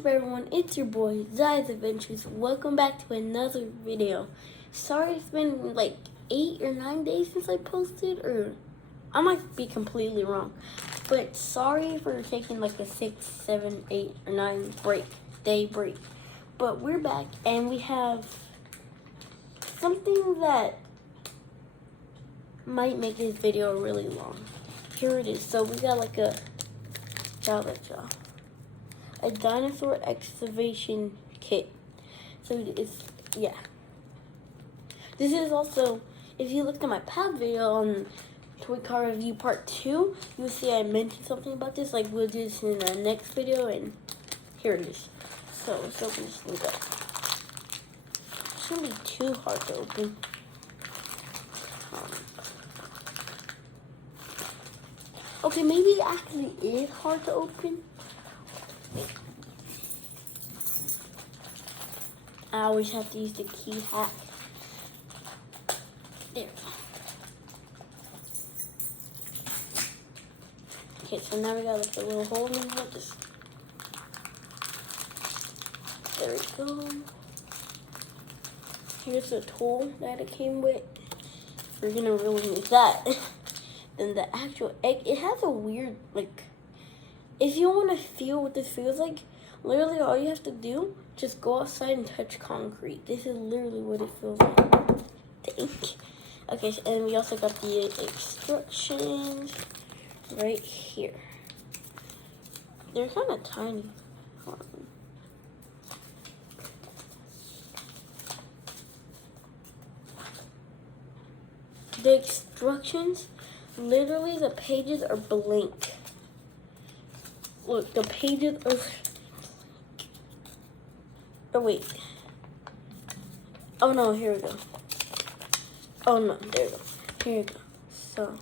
up, everyone? It's your boy Zai's Adventures. Welcome back to another video. Sorry it's been like 8 or 9 days since I posted, or I might be completely wrong, but sorry for taking like a 6, 7, 8, or 9 day break. But we're back and we have something that might make this video really long. Here it is. So we got like a dinosaur excavation kit. So it's, yeah. This is also, if you looked at my pad video on Toy Car Review Part 2, you'll see I mentioned something about this. Like, we'll do this in the next video, and here it is. So let's open this thing up. It shouldn't be too hard to open. Okay, maybe it actually is hard to open. I always have to use the key hack. There. Okay, so now we got like a little hole in here. Just there we go. Here's the tool that it came with. We're gonna really use that. Then the actual egg, it has a weird, like, if you want to feel what this feels like, literally all you have to do, just go outside and touch concrete. This is literally what it feels like. Dang. Okay, so, and we also got the instructions right here. They're kind of tiny. The instructions, literally the pages are blank. Look, the pages are... Oh, wait. Oh, no, here we go. Oh, no, there we go. Here we go. So...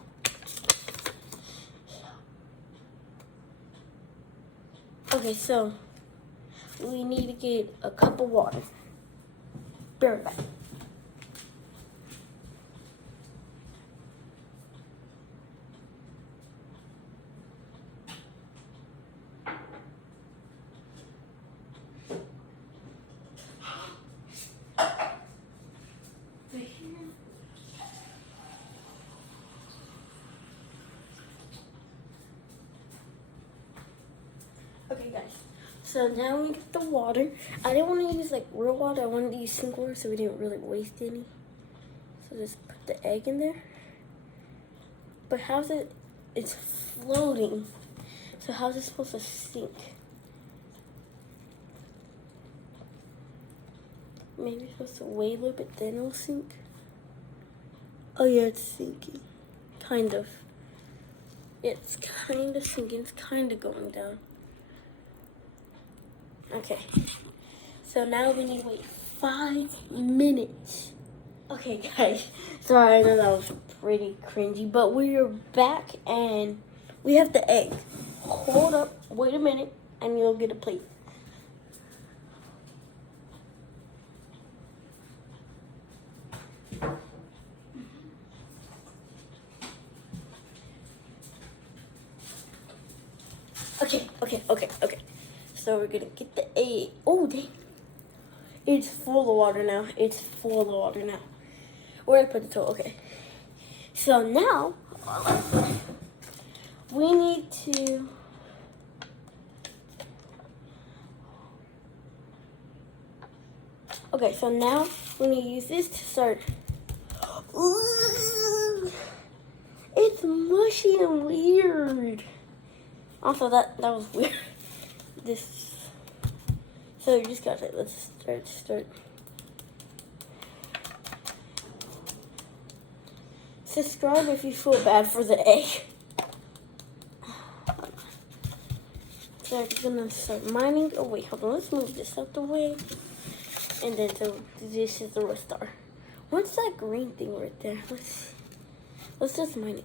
Okay, so... we need to get a cup of water. Be right back. Okay, guys, so now we get the water. I didn't want to use like real water. I wanted to use sink water so we didn't really waste any. So just put the egg in there. But how's it? It's floating. So how's it supposed to sink? Maybe it's supposed to wait a little bit, then it'll sink. Oh yeah, it's sinking. Kind of. It's kind of sinking. It's kind of going down. Okay, so now we need to wait 5 minutes. Okay, guys, sorry, I know that was pretty cringy, but we're back and we have the egg. Hold up, wait a minute, and you'll get a plate. Okay. So we're gonna get the egg. Oh, dang. It's full of water now. Where did I put the tool? Okay. So now, we need to... Okay, so now we need to use this to start. Ooh, it's mushy and weird. Also, that was weird. So you just got it. Let's start. Subscribe if you feel bad for the egg. So I'm gonna start mining. Oh wait, hold on. Let's move this out the way. And then so this is the restart. What's that green thing right there? Let's just mine it.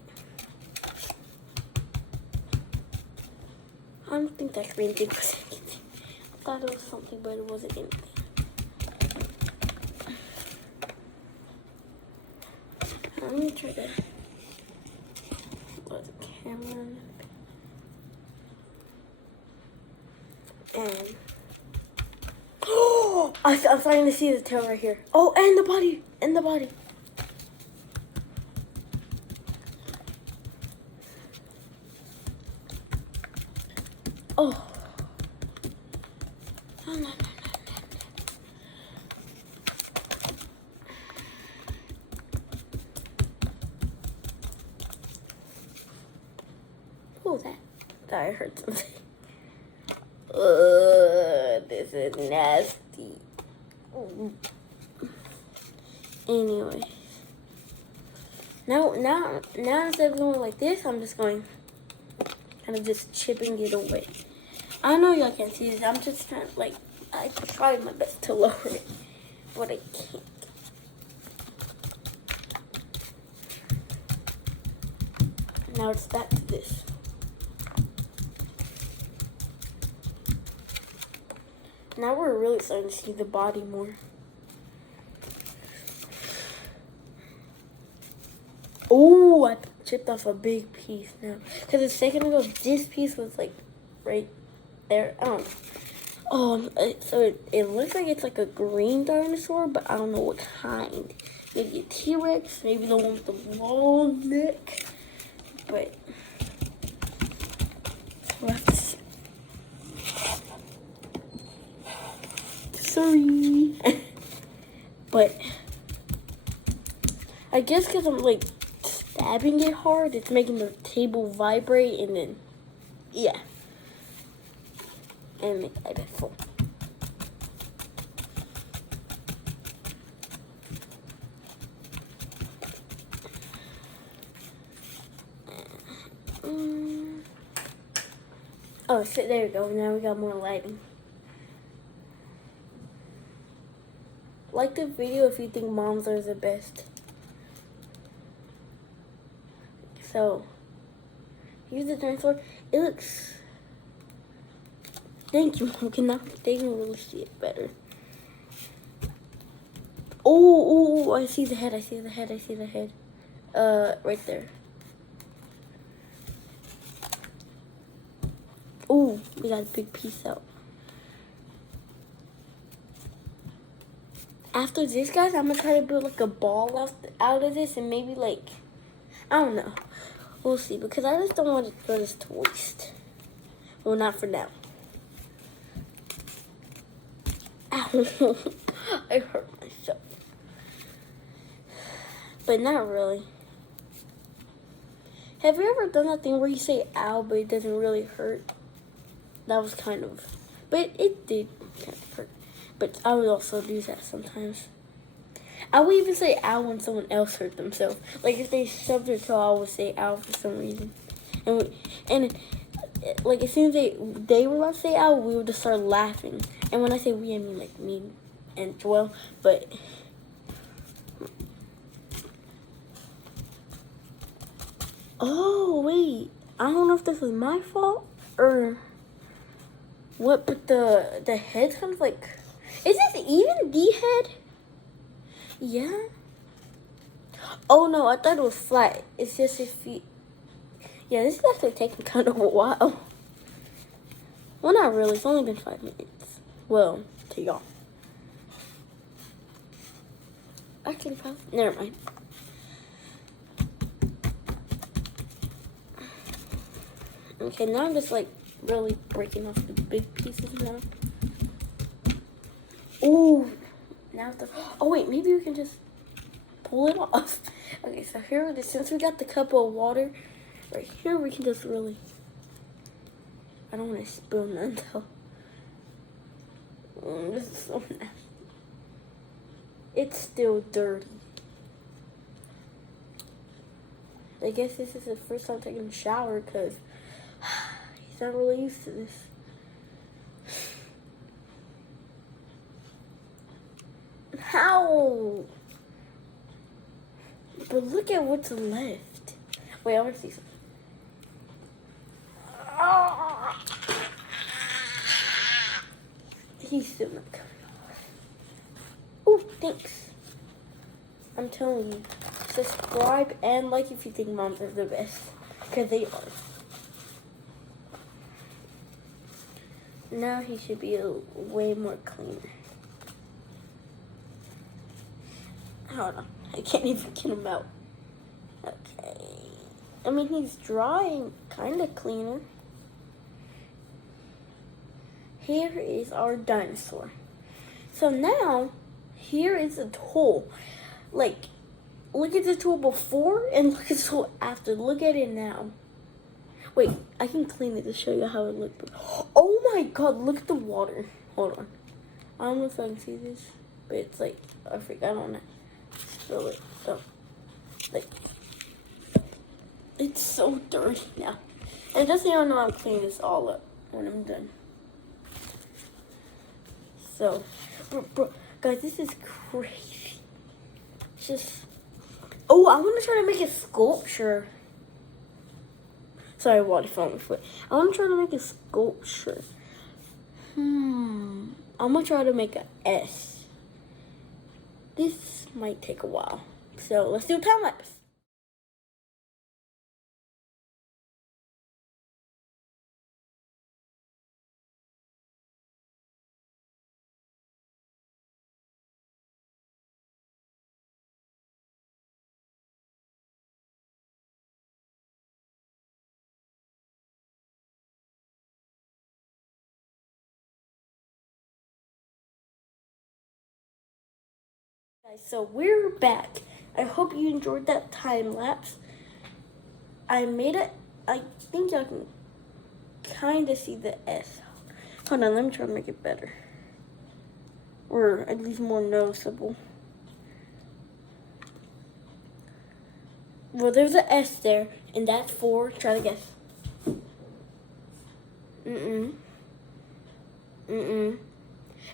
I don't think that green thing was anything. I thought it was something, but it wasn't anything. I'm gonna try to put the camera on. And I'm starting to see the tail right here. Oh, and the body. And the body. Oh. No, no, no, no, no. What was that? Thought I heard something. This is nasty. Anyway. Now instead of going like this, I'm just going kind of just chipping it away. I know y'all can't see this. I'm just trying to, like, I tried my best to lower it, but I can't. Now it's back to this. Now we're really starting to see the body more. Oh, I chipped off a big piece now. Because a second ago, this piece was like right there. I don't know. So it looks like it's like a green dinosaur, but I don't know what kind. Maybe a T-Rex, maybe the one with the long neck. But we'll have to see. Sorry. But I guess because I'm like stabbing it hard, it's making the table vibrate, and then, yeah. And make it iPad full. Oh, so there we go. Now we got more lighting. Like the video if you think moms are the best. So, here's the dinosaur. It looks... Thank you, Mom. Now they can really see it better. Oh, I see the head. I see the head. Right there. Oh, we got a big piece out. After this, guys, I'm gonna try to build like a ball out of this, and maybe like, I don't know. We'll see, because I just don't want to throw this to waste. Well, not for now. Ow. I hurt myself. But not really. Have you ever done that thing where you say ow, but it doesn't really hurt? That was kind of, but it did kind of hurt. But I would also do that sometimes. I would even say ow when someone else hurt themselves. Like if they stubbed their toe, I would say ow for some reason. And like as soon as they were about to say ow, we would just start laughing. And when I say we, I mean like me and Joel. But oh wait, I don't know if this was my fault or what. But the head's kind of like, is this even the head? Yeah. Oh no, I thought it was flat. It's just if you... Yeah, this is actually taking kind of a while. Well, not really. It's only been 5 minutes. Well, to y'all. Actually, probably... Never mind. Okay, now I'm just like really breaking off the big pieces now. Ooh. Now oh wait, maybe we can just pull it off. Okay, so here it is. Since we got the cup of water right here, we can just really... I don't want to spill none though. This is so nasty. It's still dirty. I guess this is the first time taking a shower because he's not really used to this. How? But look at what's left. Wait, I want to see something. He's still not coming off. Oh, thanks. I'm telling you. Subscribe and like if you think moms are the best. Because they are. Now he should be way more cleaner. Hold on. I can't even get him out. Okay. I mean, he's drying kind of cleaner. Here is our dinosaur. So now, here is the tool. Like, look at the tool before and look at the tool after. Look at it now. Wait, I can clean it to show you how it looked. Oh my god, look at the water. Hold on. I don't know if I can see this, but it's like, I don't know. Spill it. So, like, it's so dirty now. And just so you know, I'll clean this all up when I'm done. So, bro, guys, this is crazy. It's just, oh, I want to try to make a sculpture. Sorry, water fell on my foot. I want to try to make a sculpture. I'm going to try to make an S. This might take a while. So, let's do a time lapse. Guys, so we're back. I hope you enjoyed that time lapse. I made it. I think y'all can kind of see the S. Hold on, let me try to make it better. Or at least more noticeable. Well, there's an S there, and that's for, try to guess.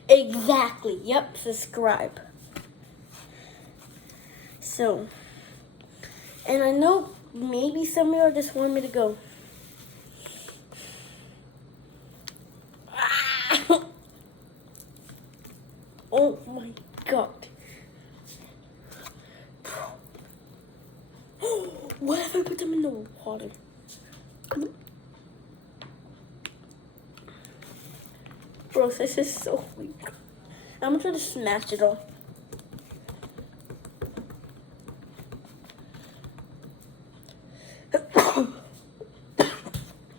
Exactly, yep, subscribe. So, and I know maybe some of y'all just want me to go. Oh my god. What if I put them in the water? Bro, this is so weak. I'm gonna try to smash it all.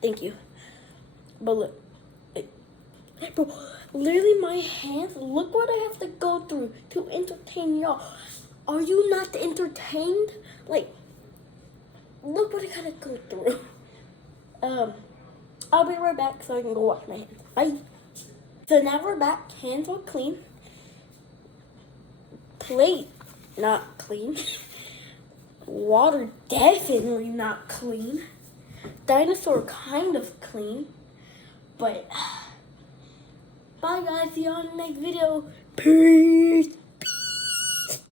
Thank you. But look. Bro, literally my hands, look what I have to go through to entertain y'all. Are you not entertained? Like, look what I gotta go through. I'll be right back so I can go wash my hands. Bye. So now we're back. Hands are clean. Plate, not clean. Water, definitely not clean. Dinosaur, kind of clean. But, bye guys. See you on the next video. Peace.